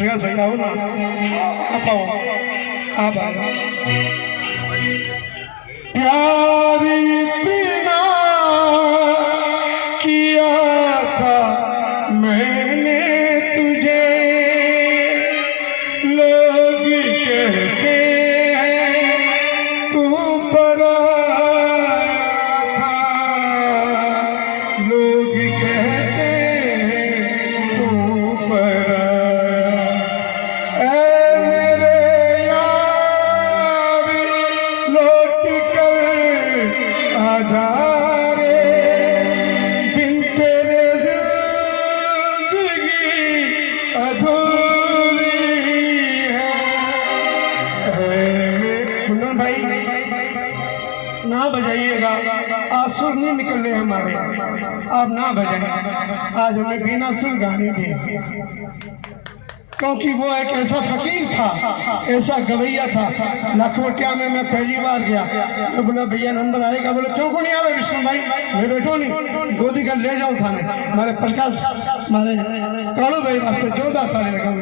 प्रकाश भाई आओ ना, आप आओ, आप आओ। प्यार इतना किया था मैंने तुझे, लोग कहते हैं तू पराया था, लोग कहते हैं तू पराया। ऐ मेरे यार लौट कर आजा रे, बिन तेरे जिंदगी अधूरी है। कुंदन भाई ना बजाइएगा, आंसू नहीं निकलने हमारे, आप ना बजाएं। आज हमें बिना सुर गाने थे, क्योंकि वो एक ऐसा फकीर था, ऐसा गवैया था। लखवटिया में मैं पहली बार गया, मैं बोला भैया नंबर आएगा, बोले क्यों को नहीं आ रहा विष्णु भाई, मैं बैठो नहीं, गोदी कर ले जाओ थाने। हमारे प्रकाश हमारे कालू भाई वास्ते जोरदार ताली लगाओ।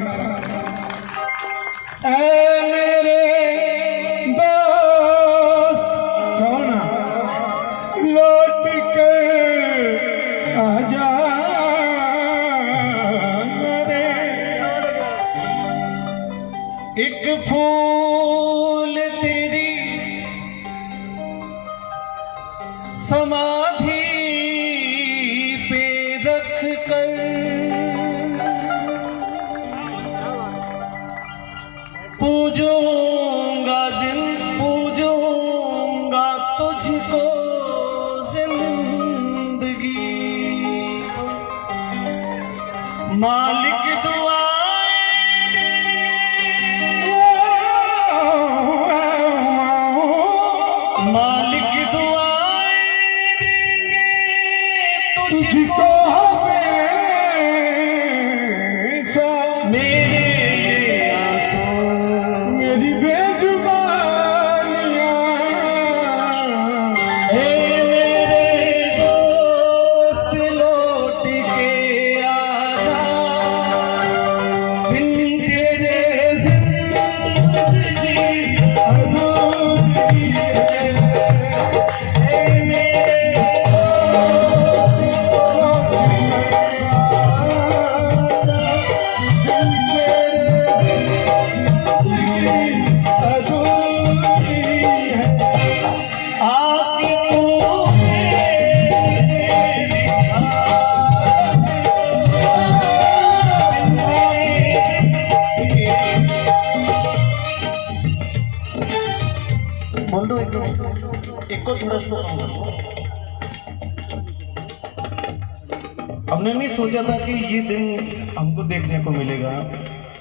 ऐ मेरे दोस्त कौन लौट कर आजा रे, एक फूल तेरी समाधि पे रख कर, पूजूंगा तुझको जिंदगी, मालिक मालिक दुआएं देंगे तुझको हमेशा, मेरे ये आंसू मेरी बेजुबानियां, हे मेरे दोस्त लौट के आजा, बिन तेरे जिंदगी अधूरी है। बोल दो एक को थोड़ा सा। हमने नहीं सोचा था कि ये दिन हमको देखने को मिलेगा,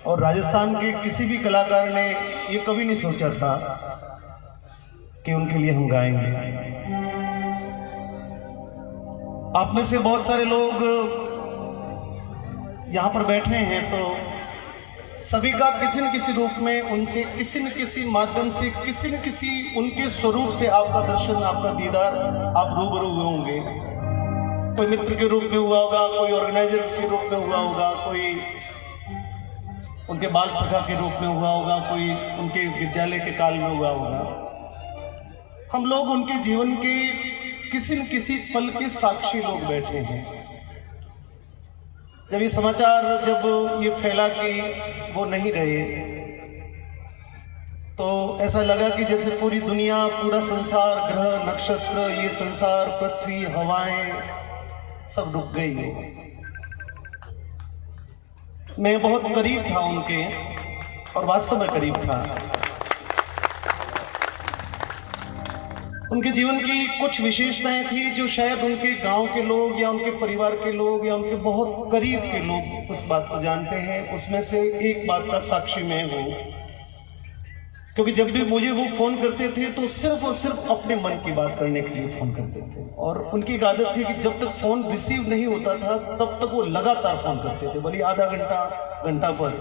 और राजस्थान के किसी भी कलाकार ने ये कभी नहीं सोचा था कि उनके लिए हम गाएंगे। आप में से बहुत सारे लोग यहाँ पर बैठे हैं, तो सभी का किसी न किसी रूप में उनसे किसी न किसी माध्यम से किसी न किसी उनके स्वरूप से आपका दर्शन, आपका दीदार आप रूबरू हुए होंगे। कोई मित्र के रूप में हुआ होगा, कोई ऑर्गेनाइजर के रूप में हुआ होगा, कोई उनके बाल सखा के रूप में हुआ होगा, कोई उनके विद्यालय के काल में हुआ होगा। हम लोग उनके जीवन के किसी न किसी पल के साक्षी लोग बैठे हैं। जब ये समाचार जब ये फैला कि वो नहीं रहे, तो ऐसा लगा कि जैसे पूरी दुनिया, पूरा संसार, ग्रह नक्षत्र, ये संसार, पृथ्वी, हवाएं सब रुक गई है। मैं बहुत करीब था उनके, और वास्तव में करीब था। उनके जीवन की कुछ विशेषताएं थी जो शायद उनके गांव के लोग या उनके परिवार के लोग या उनके बहुत करीब के लोग उस बात को जानते हैं। उसमें से एक बात का साक्षी मैं हूँ, क्योंकि जब भी मुझे वो फ़ोन करते थे तो सिर्फ और सिर्फ अपने मन की बात करने के लिए फ़ोन करते थे। और उनकी एक आदत थी कि जब तक फ़ोन रिसीव नहीं होता था तब तक वो लगातार फ़ोन करते थे, भले आधा घंटा घंटा पर।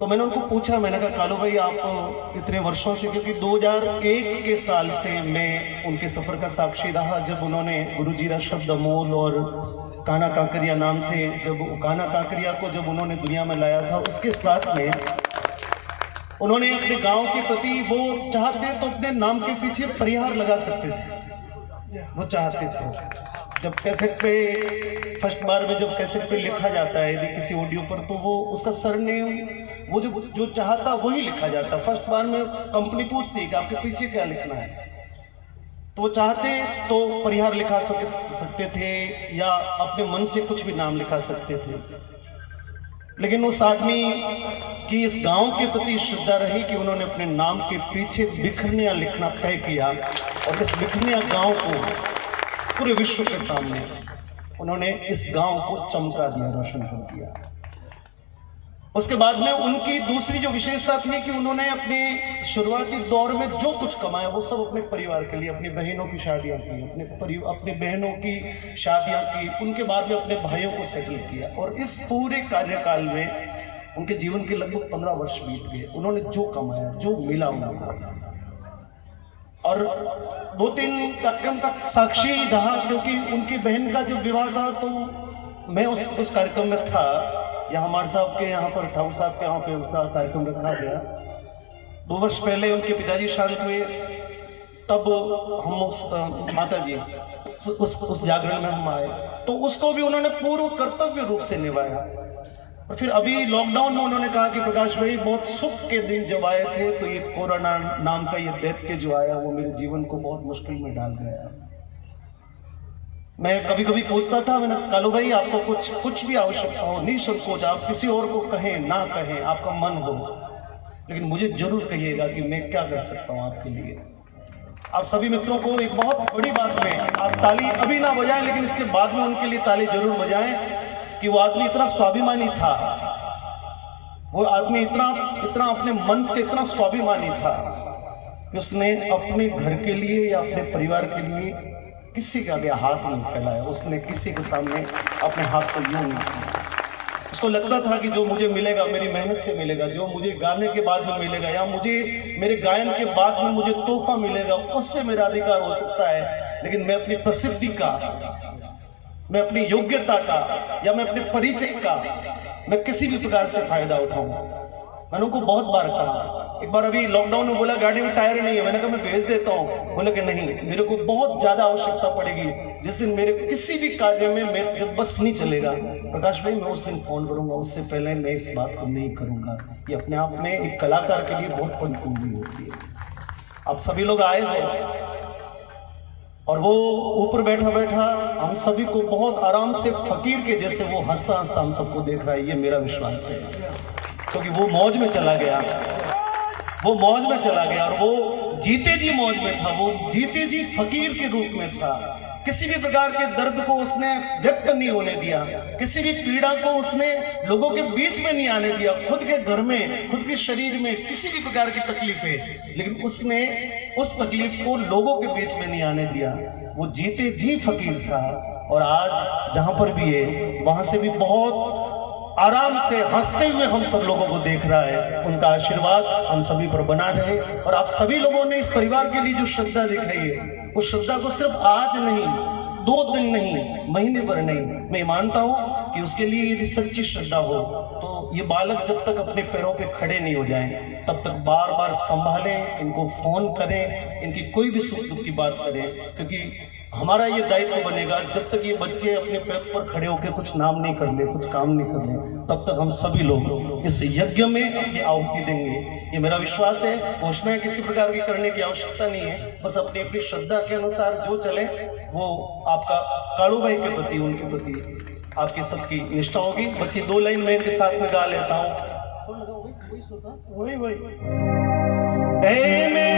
तो मैंने उनको पूछा, मैंने कहा कालू भाई आप इतने वर्षों से, क्योंकि 2001 के साल से मैं उनके सफ़र का साक्षी रहा, जब उन्होंने गुरुजीरा शब्द अमोल और काना काकरिया नाम से, जब काना काकरिया को जब उन्होंने दुनिया में लाया था, उसके साथ में उन्होंने अपने गांव के प्रति, वो चाहते तो अपने नाम के पीछे परिहार लगा सकते थे, वो चाहते थे। जब कैसेट पे फर्स्ट बार में जब कैसेट पे लिखा जाता है यदि किसी ऑडियो पर, तो वो उसका सरनेम वो जो चाहता वही लिखा जाता। फर्स्ट बार में कंपनी पूछती है कि आपके पीछे क्या लिखना है, तो वो चाहते तो परिहार लिखा सकते थे या अपने मन से कुछ भी नाम लिखा सकते थे। लेकिन उस आदमी की इस गांव के प्रति श्रद्धा रही कि उन्होंने अपने नाम के पीछे बिखरनिया लिखना तय किया, और इस बिखरनिया गांव को पूरे विश्व के सामने उन्होंने इस गांव को चमका दिया, रोशन कर दिया। उसके बाद में उनकी दूसरी जो विशेषता थी कि उन्होंने अपने शुरुआती दौर में जो कुछ कमाया वो सब अपने परिवार के लिए, अपनी बहनों की शादियां की, अपने बहनों की शादियां की, उनके बाद में अपने भाइयों को सेटल किया। और इस पूरे कार्यकाल में उनके जीवन के लगभग 15 वर्ष बीत गए। उन्होंने जो कमाया, जो मिला उन्होंने, और 2-3 कार्यक्रम का साक्षी रहा, क्योंकि उनकी बहन का जब विवाह था तो मैं उस कार्यक्रम में था। यहाँ हमारे साहब के यहाँ पर, ठाकुर साहब के यहाँ पे उसका कार्यक्रम रखा गया। 2 वर्ष पहले उनके पिताजी शांत हुए, तब हम उस माता जी उस जागरण में हम आए, तो उसको भी उन्होंने पूर्ण कर्तव्य रूप से निभाया। और फिर अभी लॉकडाउन में उन्होंने कहा कि प्रकाश भाई बहुत सुख के दिन जब आए थे, तो ये कोरोना नाम का ये दैत्य जो आया वो मेरे जीवन को बहुत मुश्किल में डाल गया। मैं कभी कभी पूछता था, मैंने कालू भाई आपको कुछ भी आवश्यकता हो, निसंकोच आप किसी और को कहें ना कहें, आपका मन हो, लेकिन मुझे जरूर कहिएगा कि मैं क्या कर सकता हूँ आपके लिए। आप सभी मित्रों को एक बहुत बड़ी बात में, आप ताली अभी ना बजाएं, लेकिन इसके बाद में उनके लिए ताली जरूर बजाएं कि वो आदमी इतना स्वाभिमानी था, वो आदमी इतना अपने मन से इतना स्वाभिमानी था कि उसने अपने घर के लिए या अपने परिवार के लिए किसी के आगे हाथ नहीं फैलाया। उसने किसी के सामने अपने हाथ को यूं नहीं किया। उसको लगता था कि जो मुझे मिलेगा मेरी मेहनत से मिलेगा, जो मुझे गाने के बाद में मिलेगा या मुझे मेरे गायन के बाद में मुझे तोहफा मिलेगा, उस पर मेरा अधिकार हो सकता है, लेकिन मैं अपनी प्रसिद्धि का, मैं अपनी योग्यता का या मैं अपने परिचय का मैं किसी भी प्रकार से फायदा उठाऊंगा। मैंने उनको बहुत बार कहा। एक बार अभी लॉकडाउन में बोला गाड़ी में टायर नहीं है, मैंने कहा मैं भेज देता हूँ। बोला कि नहीं, मेरे को बहुत ज्यादा आवश्यकता पड़ेगी, जिस दिन मेरे किसी भी कार्य में मैं जब बस नहीं चलेगा प्रकाश भाई मैं उस दिन फोन करूंगा, उससे पहले मैं इस बात को नहीं करूंगा। ये अपने आप में एक कलाकार के लिए बहुत बड़ी कुंजी होती है। आप सभी लोग आए हो और वो ऊपर बैठा बैठा हम सभी को बहुत आराम से फकीर के जैसे वो हंसता हंसता हम सबको देख रहा है। ये मेरा विश्वास है, क्योंकि वो मौज में चला गया, वो मौज में चला गया और वो जीते जी मौज में था, वो जीते जी फकीर के रूप में था। किसी भी प्रकार के दर्द को उसने व्यक्त नहीं होने दिया, किसी भी पीड़ा को उसने लोगों के बीच में नहीं आने दिया। खुद के घर में, खुद के शरीर में किसी भी प्रकार की तकलीफ है, लेकिन उसने उस तकलीफ को लोगों के बीच में नहीं आने दिया। वो जीते जी फकीर था और आज जहां पर भी है वहां से भी बहुत आराम से हंसते हुए हम सब लोगों को देख रहा है। उनका आशीर्वाद हम सभी पर बना रहे। और आप सभी लोगों ने इस परिवार के लिए जो श्रद्धा दिखाई है, उस श्रद्धा को सिर्फ आज नहीं, 2 दिन नहीं, महीने भर नहीं, मैं मानता हूं कि उसके लिए यदि सच्ची श्रद्धा हो तो ये बालक जब तक अपने पैरों पे खड़े नहीं हो जाएं तब तक बार बार संभालें, इनको फोन करें, इनकी कोई भी सुख दुख की बात करें, क्योंकि हमारा ये दायित्व बनेगा जब तक ये बच्चे अपने पैर पर खड़े होकर कुछ नाम नहीं कर ले, कुछ काम नहीं कर ले, तब तक हम सभी लोग इस यज्ञ में अपनी आहुति देंगे। ये मेरा विश्वास है। घोषणाएं किसी प्रकार की करने की आवश्यकता नहीं है, बस अपनी अपनी श्रद्धा के अनुसार जो चले वो आपका कालू भाई के प्रति, उनके प्रति आपकी सबकी निष्ठा होगी। बस ये 2 लाइन मैं इनके साथ में गा लेता हूँ। मेरी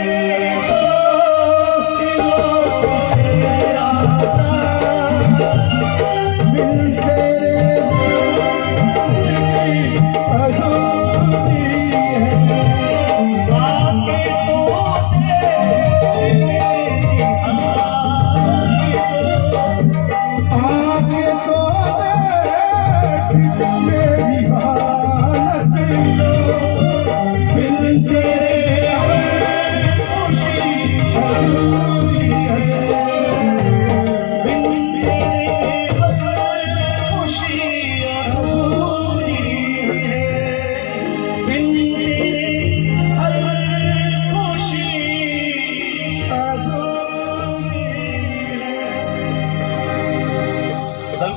हालत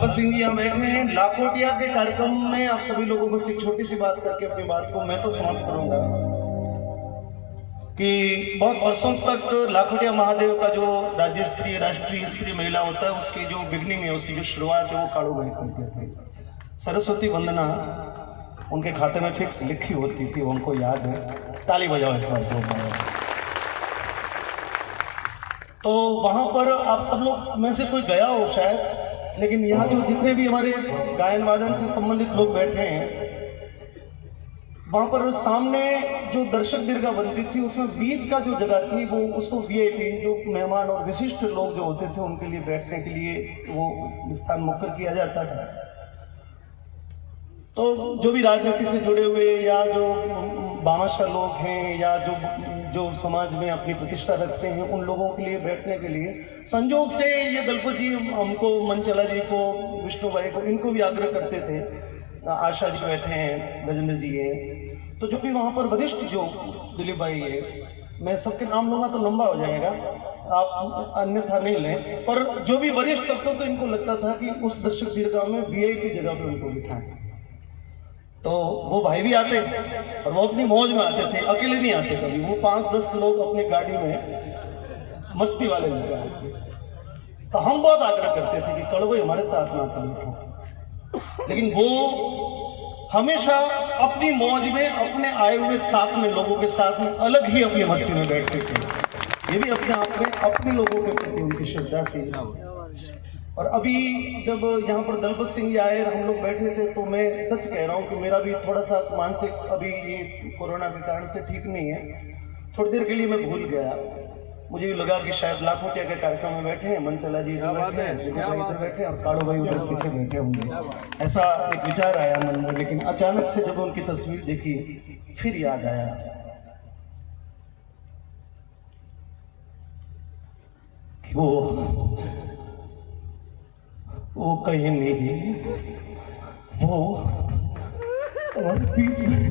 दलपत सिंह जी यहाँ बैठे हैं लाखोटिया के कार्यक्रम में। आप सभी लोगों को एक छोटी सी बात करके अपनी बात को मैं तो समाप्त करूंगा कि बहुत वर्षों तक लाखोटिया महादेव का जो राज्य स्तरीय राष्ट्रीय स्तरीय मेला होता है उसकी जो बिगनिंग है, उसकी जो शुरुआत है वो काड़ू भाई करते थे। सरस्वती वंदना उनके खाते में फिक्स लिखी होती थी, उनको याद है। ताली बजाओ एक बार। तो वहाँ पर आप सब लोग में से कोई गया हो शायद, लेकिन यहाँ जो जितने भी हमारे गायन वादन से संबंधित लोग बैठे हैं, वहाँ पर सामने जो दर्शक दीर्घा बनती थी उसमें बीच का जो जगह थी वो उसको वीआईपी जो मेहमान और विशिष्ट लोग जो होते थे उनके लिए बैठने के लिए वो स्थान मुकर किया जाता था। तो जो भी राजनीति से जुड़े हुए या जो भामाशाह लोग हैं या जो समाज में अपनी प्रतिष्ठा रखते हैं उन लोगों के लिए बैठने के लिए संयोग से ये दलपत जी हमको, मनचला जी को, विष्णु भाई को, इनको भी आग्रह करते थे। आशा जी बैठे हैं, गजेंद्र जी हैं, तो जो भी वहाँ पर वरिष्ठ जो दिलीप भाई है, मैं सबके नाम लूँगा तो लंबा हो जाएगा, आप अन्यथा नहीं लें, पर जो भी वरिष्ठ तत्वों को इनको लगता था कि उस दर्शक दीर्घा में वीआईपी जगह पर उनको बिठाएं। तो वो भाई भी आते और वो अपनी मौज में आते थे, अकेले नहीं आते कभी। वो 5-10 लोग अपनी गाड़ी में मस्ती वाले लेके आते। तो हम बहुत आग्रह करते थे कि कड़वे हमारे साथ ना था, लेकिन वो हमेशा अपनी मौज में अपने आए हुए साथ में लोगों के साथ में अलग ही अपनी मस्ती में बैठते थे। ये भी अपने आप में अपने लोगों के प्रति उनकी श्रद्धा थी। और अभी जब यहाँ पर दलपत सिंह जी आए और हम लोग बैठे थे तो मैं सच कह रहा हूँ कि मेरा भी थोड़ा सा मानसिक अभी ये कोरोना के कारण से ठीक नहीं है। थोड़ी देर के लिए मैं भूल गया, मुझे भी लगा कि शायद लाखोटिया के कार्यक्रम में बैठे हैं, मनचला जी इधर बैठे हैं, दिलीप भाई इधर बैठे हैं और काड़ू भाई उधर पीछे बैठे होंगे, ऐसा एक विचार आया मन में। लेकिन अचानक से जब उनकी तस्वीर देखी फिर याद आया कि वो कहीं नहीं, वो हमारे बीच में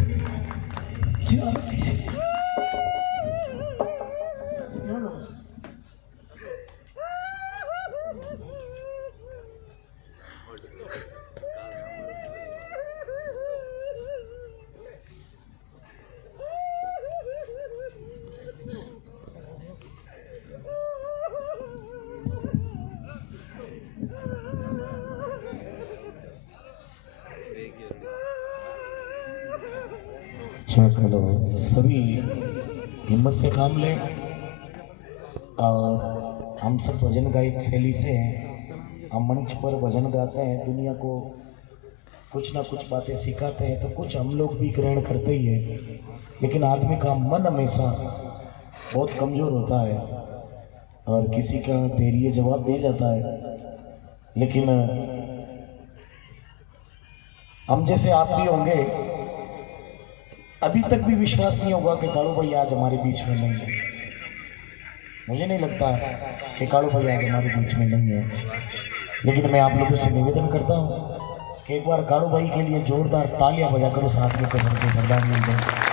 चलो सभी हिम्मत से काम लें। हम सब भजन गायक शैली से हैं, हम मंच पर भजन गाते हैं, दुनिया को कुछ ना कुछ बातें सिखाते हैं, तो कुछ हम लोग भी ग्रहण करते ही हैं। लेकिन आदमी का मन हमेशा बहुत कमज़ोर होता है और किसी का धैर्य जवाब दे जाता है। लेकिन हम जैसे आप भी होंगे, अभी तक भी विश्वास नहीं होगा कि काड़ू भाई आज हमारे बीच में नहीं है। मुझे नहीं लगता कि काड़ू भाई आज हमारे बीच में नहीं है, लेकिन मैं आप लोगों से निवेदन करता हूँ कि एक बार काड़ू भाई के लिए जोरदार तालियां बजा करो, साथ में कसम से श्रद्धांजलि दें।